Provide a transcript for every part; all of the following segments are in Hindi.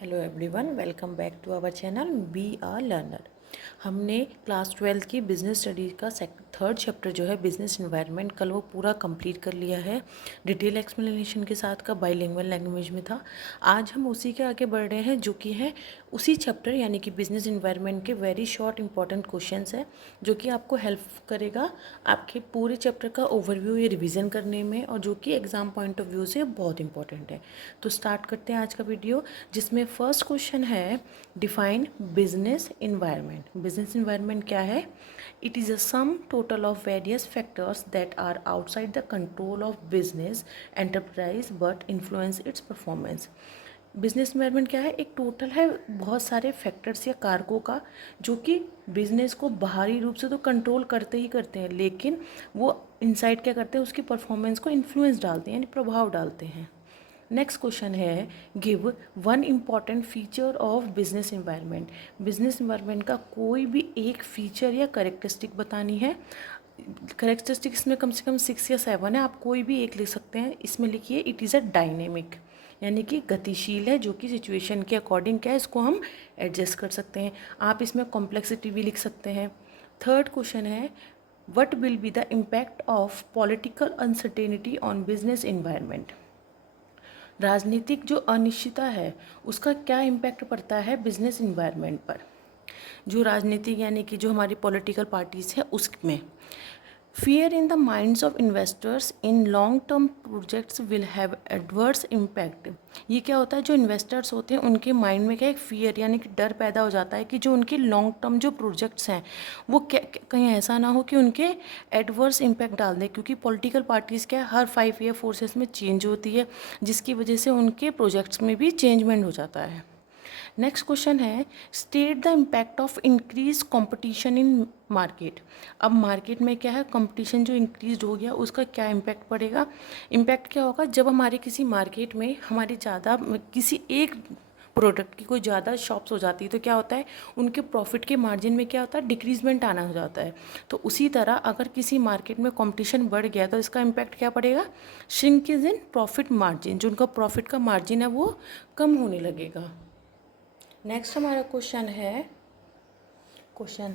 Hello everyone, welcome back to our channel B R learner. हमने क्लास 12 की बिजनेस स्टडीज़ का थर्ड चैप्टर जो है बिजनेस एनवायरनमेंट कल वो पूरा कंप्लीट कर लिया है। डिटेल एक्सप्लेनेशन के साथ का बाइलिंगुअल लैंग्वेज में था। आज हम उसी के आगे बढ़ रहे हैं जो कि है उसी चैप्टर यानी कि बिजनेस एनवायरनमेंट के वेरी शॉर्ट इंपॉर्टेंट क्वेश्चंस है जो कि आपको हेल्प करेगा आपके पूरे चैप्टर का ओवरव्यू या रिवीजन करने में, और जो कि एग्जाम पॉइंट ऑफ व्यू से बहुत इंपॉर्टेंट है। तो स्टार्ट करते हैं आज का वीडियो, जिसमें फर्स्ट क्वेश्चन है define business environment. Business environment क्या है? It is a sum total of various factors that are outside the control of business enterprise but influence its performance. Business environment क्या है? एक टोटल है बहुत सारे फैक्टर्स या कारकों का जो कि बिजनेस को बाहरी रूप से तो कंट्रोल करते ही करते हैं, लेकिन वो इनसाइड क्या करते हैं, उसकी परफॉर्मेंस को इन्फ्लुएंस डालते हैं यानी प्रभाव डालते हैं। नेक्स्ट क्वेश्चन है give one important feature of business environment. Business environment का कोई भी एक फीचर या करेक्टरिस्टिक बतानी है। करेक्टरिस्टिक इसमें कम से कम 6 या 7 है, आप कोई भी एक लिख सकते हैं। इसमें लिखिए इट इज़ अ डायनेमिक, यानी कि गतिशील है, जो कि सिचुएशन के अकॉर्डिंग क्या है इसको हम एडजस्ट कर सकते हैं। आप इसमें कॉम्प्लेक्सिटी भी लिख सकते हैं। थर्ड क्वेश्चन है what will be the impact of political uncertainty on business environment. राजनीतिक जो अनिश्चितता है उसका क्या इम्पैक्ट पड़ता है बिजनेस इन्वायरमेंट पर। जो राजनीतिक यानी कि जो हमारी पॉलिटिकल पार्टीज़ हैं उसमें fear in the minds of investors in long term projects will have adverse impact. ये क्या होता है, जो इन्वेस्टर्स होते हैं उनके माइंड में क्या एक फियर यानी कि डर पैदा हो जाता है कि जो उनके लॉन्ग टर्म जो प्रोजेक्ट्स हैं वो कहीं ऐसा ना हो कि उनके एडवर्स इम्पैक्ट डाल दें, क्योंकि पॉलिटिकल पार्टीज़ क्या हर 5 ईयर फोर्सेस में चेंज होती है, जिसकी वजह से उनके प्रोजेक्ट्स में भी चेंजमेंट हो जाता है। नेक्स्ट क्वेश्चन है state the impact of increase competition in market. अब मार्केट में क्या है, कंपटीशन जो इंक्रीज हो गया उसका क्या इम्पैक्ट पड़ेगा। इम्पैक्ट क्या होगा, जब हमारे किसी मार्केट में हमारी ज़्यादा किसी एक प्रोडक्ट की कोई ज़्यादा शॉप्स हो जाती है तो क्या होता है, उनके प्रॉफिट के मार्जिन में क्या होता है, डिक्रीजमेंट आना हो जाता है। तो उसी तरह अगर किसी मार्केट में कंपटीशन बढ़ गया तो इसका इम्पैक्ट क्या पड़ेगा, श्रिंकेज इन प्रॉफिट मार्जिन, जो उनका प्रॉफिट का मार्जिन है वो कम होने लगेगा। नेक्स्ट हमारा क्वेश्चन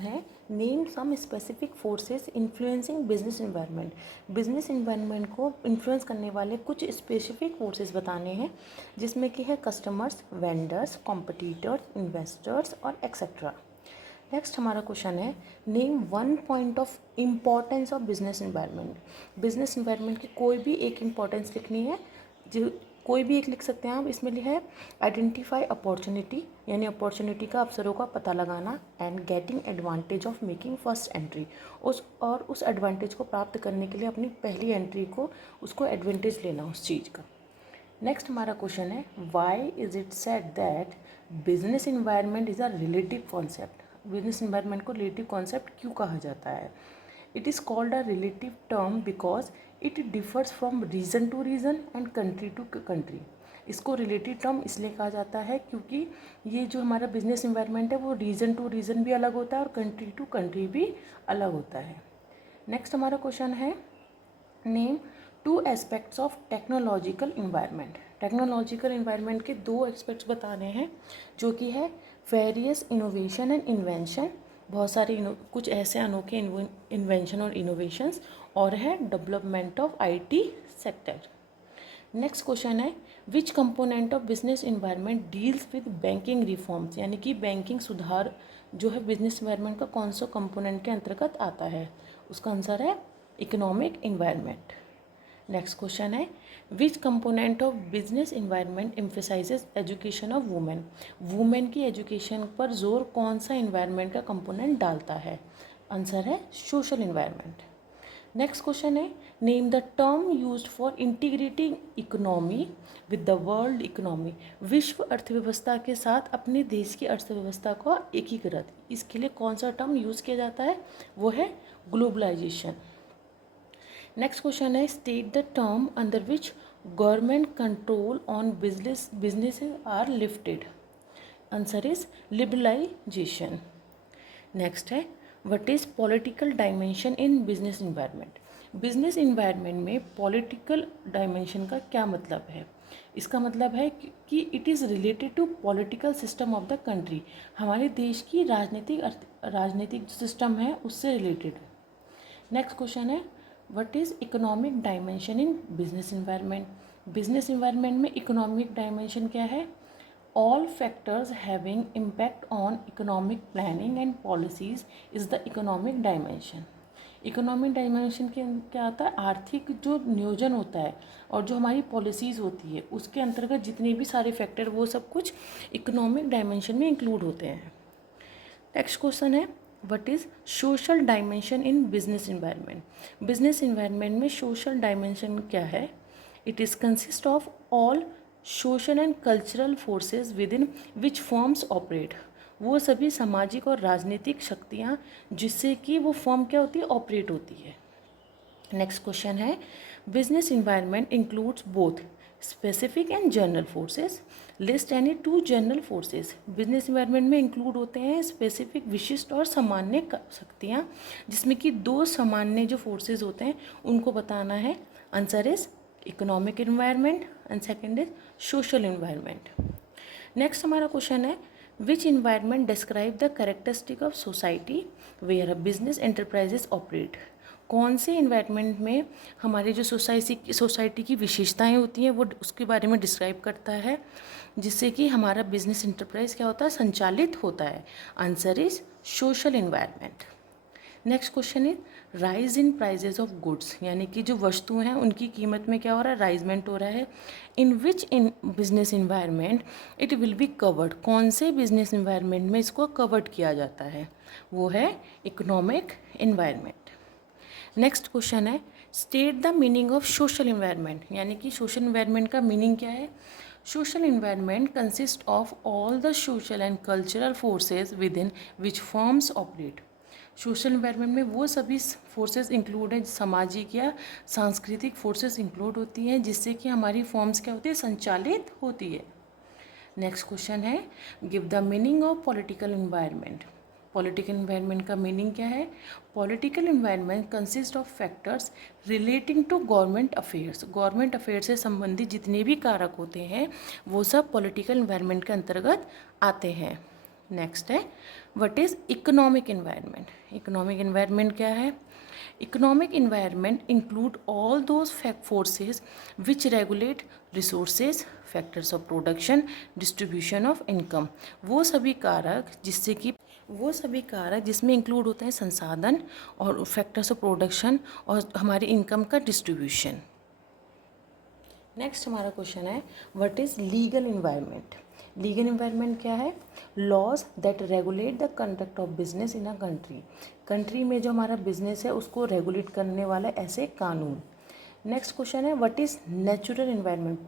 है name some specific forces influencing business environment. Business environment को इन्फ्लुएंस करने वाले कुछ स्पेसिफिक फोर्सेस बताने हैं, जिसमें कि है कस्टमर्स, वेंडर्स, कॉम्पिटिटर्स, इन्वेस्टर्स और एक्सेट्रा। नेक्स्ट हमारा क्वेश्चन है name one point of importance of business environment. Business environment की कोई भी एक इम्पॉर्टेंस लिखनी है, जो कोई भी एक लिख सकते हैं आप। इसमें लिखा है आइडेंटिफाई अपॉर्चुनिटी, यानी अपॉर्चुनिटी का, अवसरों का पता लगाना, and getting advantage of making first entry, उस एडवांटेज को प्राप्त करने के लिए अपनी पहली एंट्री को उसको एडवांटेज लेना उस चीज़ का। नेक्स्ट हमारा क्वेश्चन है why is it said that business environment is a relative concept. Business environment को रिलेटिव कॉन्सेप्ट क्यों कहा जाता है? It is called a relative term because it differs from region to region and country to country. इसको रिलेटिव टर्म इसलिए कहा जाता है क्योंकि ये जो हमारा बिजनेस इन्वायरमेंट है वो रीजन टू रीजन भी अलग होता है और कंट्री टू कंट्री भी अलग होता है। नेक्स्ट हमारा क्वेश्चन है name 2 aspects of technological environment. Technological environment के 2 एस्पेक्ट्स बताने हैं, जो कि है वेरियस इनोवेशन एंड इन्वेंशन, बहुत सारे कुछ ऐसे अनोखे इन्वेंशन और इनोवेशंस, और है development of IT sector. Next question है which component of business environment deals with banking reforms, यानी कि बैंकिंग सुधार जो है बिजनेस इन्वायरमेंट का कौन सा कंपोनेंट के अंतर्गत आता है। उसका आंसर है इकोनॉमिक इन्वायरमेंट। नेक्स्ट क्वेश्चन है which component of business environment emphasises education of women. Women की एजुकेशन पर जोर कौन सा इन्वायरमेंट का कंपोनेंट डालता है? आंसर है सोशल इन्वायरमेंट। नेक्स्ट क्वेश्चन है name the term used for integrating economy with the world economy. विश्व अर्थव्यवस्था के साथ अपने देश की अर्थव्यवस्था को एकीकृत, इसके लिए कौन सा टर्म यूज़ किया जाता है? वो है ग्लोबलाइजेशन। नेक्स्ट क्वेश्चन है state the term under which government control on business are lifted. Answer is liberalisation. Next है what is political dimension in business environment. Business environment में पॉलिटिकल डायमेंशन का क्या मतलब है? इसका मतलब है कि it is related to political system of the country, हमारे देश की राजनीतिक सिस्टम है उससे रिलेटेड है। नेक्स्ट क्वेश्चन है what is economic dimension in business environment. Business environment में इकोनॉमिक डायमेंशन क्या है? All factors having impact on economic planning and policies is the economic dimension. Economic dimension के क्या आता है? आर्थिक जो नियोजन होता है और जो हमारी पॉलिसीज़ होती है उसके अंतर्गत जितने भी सारे फैक्टर वो सब कुछ इकोनॉमिक डायमेंशन में इंक्लूड होते हैं। नेक्स्ट क्वेश्चन है what is social dimension in business environment. Business environment में सोशल डायमेंशन क्या है? It is consist of all social and cultural forces with in which forms operate. वो सभी सामाजिक और राजनीतिक शक्तियाँ जिससे कि वो फॉर्म क्या होती है? ऑपरेट होती है। नेक्स्ट क्वेश्चन है business environment includes both specific and general forces, list any two general forces. Business environment में इंक्लूड होते हैं स्पेसिफिक विशिष्ट और सामान्य शक्तियाँ, जिसमें कि दो सामान्य जो फोर्सेस होते हैं उनको बताना है। Answer is economic environment and second is social environment. Next हमारा क्वेश्चन है which environment describe the characteristic of society where a business enterprises operate. कौन से इन्वायरमेंट में हमारे जो सोसाइटी की विशेषताएं होती हैं वो उसके बारे में डिस्क्राइब करता है जिससे कि हमारा बिजनेस इंटरप्राइज क्या होता है? संचालित होता है। Answer is social environment. Next question is rise in prizes of goods, यानी कि जो वस्तुएं हैं उनकी कीमत में क्या हो रहा है? राइजमेंट हो रहा है। In which in business environment it will be covered. कौन से बिजनेस इन्वायरमेंट में इसको कवर्ड किया जाता है? वो है इकोनॉमिक इन्वायरमेंट। नेक्स्ट क्वेश्चन है state the meaning of social environment, यानी कि सोशल इन्वायरमेंट का मीनिंग क्या है? Social environment consist of all the social and cultural forces with in which forms operate. Social environment में वो सभी फोर्सेस इंक्लूड हैं, सामाजिक या सांस्कृतिक फोर्सेस इंक्लूड होती हैं जिससे कि हमारी फॉर्म्स क्या होती है? संचालित होती है। नेक्स्ट क्वेश्चन है give the meaning of political environment. Political environment का मीनिंग क्या है? Political environment consist of factors relating to government affairs. Government affair से संबंधित जितने भी कारक होते हैं वो सब पॉलिटिकल इन्वायरमेंट के अंतर्गत आते हैं। नेक्स्ट है what is economic environment. Economic environment क्या है? Economic environment include all those forces which regulate resources, factors of production, distribution of income. वो सभी कारक जिसमें इंक्लूड होते हैं संसाधन और फैक्टर्स ऑफ प्रोडक्शन और हमारी इनकम का डिस्ट्रीब्यूशन। नेक्स्ट हमारा क्वेश्चन है what is legal environment. Legal environment क्या है? Laws that regulate the conduct of business in a country. Country में जो हमारा बिजनेस है उसको रेगुलेट करने वाला ऐसे कानून। नेक्स्ट क्वेश्चन है what is natural environment.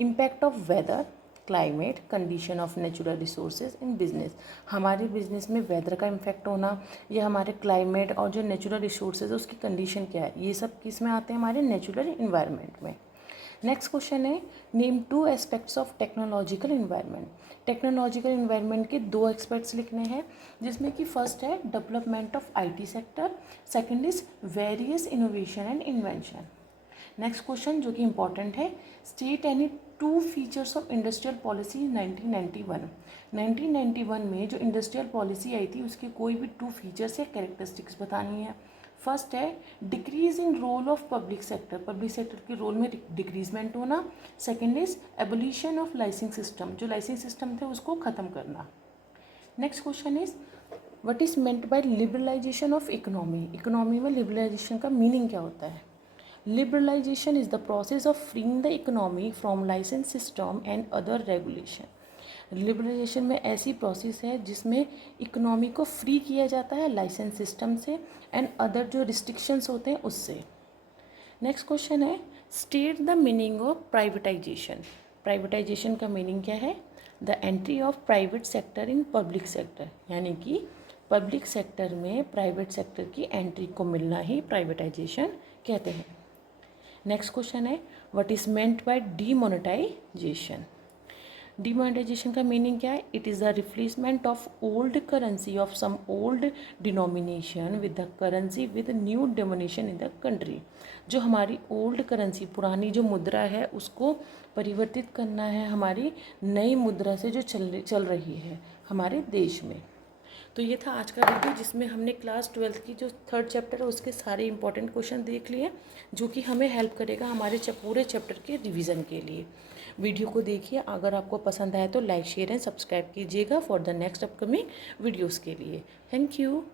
Impact of weather, climate, condition of natural resources in business. हमारे बिजनेस में वेदर का इम्पैक्ट होना या हमारे क्लाइमेट और जो नेचुरल रिसोर्सेज है उसकी कंडीशन क्या है, ये सब किस में आते हैं? हमारे नेचुरल इन्वायरमेंट में। नेक्स्ट क्वेश्चन है name two aspects of technological environment. Technological environment के दो एस्पेक्ट्स लिखने हैं जिसमें कि फर्स्ट है development of IT sector, second is various innovation and invention. Next question जो कि इंपॉर्टेंट है state any two features of industrial policy 1991। 1991 में जो इंडस्ट्रियल पॉलिसी आई थी उसके कोई भी टू फीचर्स या कैरेक्टरिस्टिक्स बतानी है। फर्स्ट है decrease in role of public sector, public sector के रोल में डिक्रीजमेंट होना। Second is abolition of licence system, जो लाइसेंस सिस्टम थे उसको ख़त्म करना। Next question is what is meant by liberalisation of economy. Economy में लिबरलाइजेशन का मीनिंग क्या होता है? Liberalisation is the process of freeing the economy from licence system and other regulation. Liberalisation में ऐसी प्रोसेस है जिसमें इकोनॉमी को फ्री किया जाता है लाइसेंस सिस्टम से एंड अदर जो रिस्ट्रिक्शंस होते हैं उससे। नेक्स्ट क्वेश्चन है state the meaning of privatisation. Privatisation का मीनिंग क्या है? The entry of private sector in public sector, यानी कि पब्लिक सेक्टर में प्राइवेट सेक्टर की एंट्री को मिलना ही प्राइवेटाइजेशन कहते हैं। नेक्स्ट क्वेश्चन है what is meant by demonetisation. Demonetisation का मीनिंग क्या है? It is the replacement of old currency of some old denomination with the currency with new denomination in the country. जो हमारी ओल्ड करेंसी, पुरानी जो मुद्रा है, उसको परिवर्तित करना है हमारी नई मुद्रा से जो चल रही है हमारे देश में। तो ये था आज का वीडियो, जिसमें हमने क्लास 12th की जो थर्ड चैप्टर है उसके सारे इंपॉर्टेंट क्वेश्चन देख लिए, जो कि हमें हेल्प करेगा हमारे पूरे चैप्टर के रिवीजन के लिए। वीडियो को देखिए, अगर आपको पसंद आए तो लाइक शेयर एंड सब्सक्राइब कीजिएगा for the next upcoming videos के लिए। Thank you.